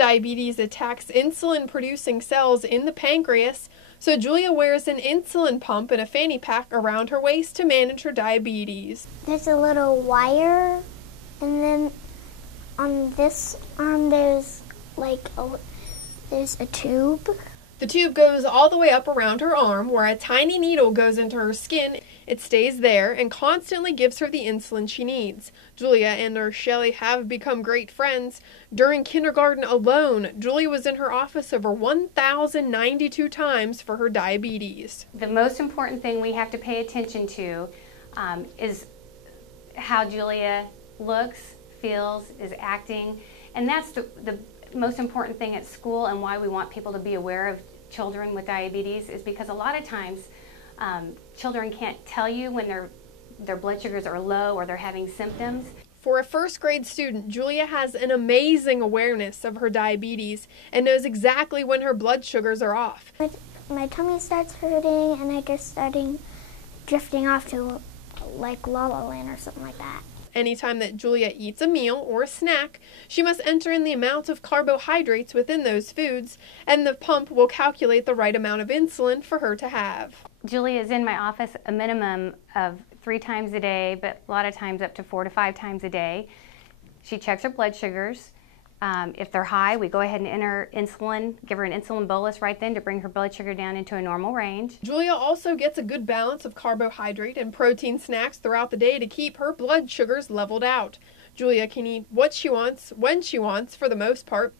Diabetes attacks insulin-producing cells in the pancreas, so Julia wears an insulin pump and a fanny pack around her waist to manage her diabetes. There's a little wire, and then on this arm there's a tube. The tube goes all the way up around her arm, where a tiny needle goes into her skin. It stays there and constantly gives her the insulin she needs. Julia and nurse Shelley have become great friends. During kindergarten alone, Julia was in her office over 1,092 times for her diabetes. The most important thing we have to pay attention to is how Julia looks, feels, is acting, and that's the most important thing at school, and why we want people to be aware of children with diabetes is because a lot of times children can't tell you when their blood sugars are low or they're having symptoms. For a first grade student, Julia has an amazing awareness of her diabetes and knows exactly when her blood sugars are off. My tummy starts hurting and I just starting drifting off to like La La Land or something like that. Anytime that Julia eats a meal or a snack, she must enter in the amount of carbohydrates within those foods, and the pump will calculate the right amount of insulin for her to have. Julia is in my office a minimum of 3 times a day, but a lot of times up to 4 to 5 times a day. She checks her blood sugars. If they're high, we go ahead and enter insulin, give her an insulin bolus right then to bring her blood sugar down into a normal range. Julia also gets a good balance of carbohydrate and protein snacks throughout the day to keep her blood sugars leveled out. Julia can eat what she wants, when she wants, for the most part.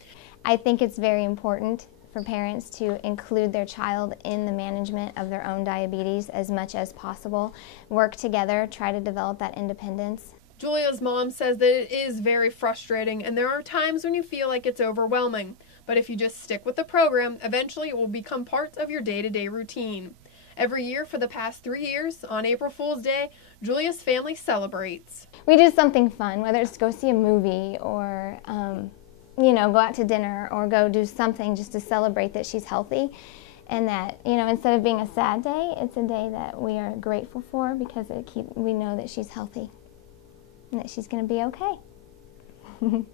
I think it's very important for parents to include their child in the management of their own diabetes as much as possible. Work together, try to develop that independence. Julia's mom says that it is very frustrating, and there are times when you feel like it's overwhelming. But if you just stick with the program, eventually it will become part of your day-to-day routine. Every year for the past 3 years, on April Fool's Day, Julia's family celebrates. We do something fun, whether it's go see a movie or, go out to dinner or go do something just to celebrate that she's healthy. And that, instead of being a sad day, it's a day that we are grateful for because we know that she's healthy and that she's going to be okay.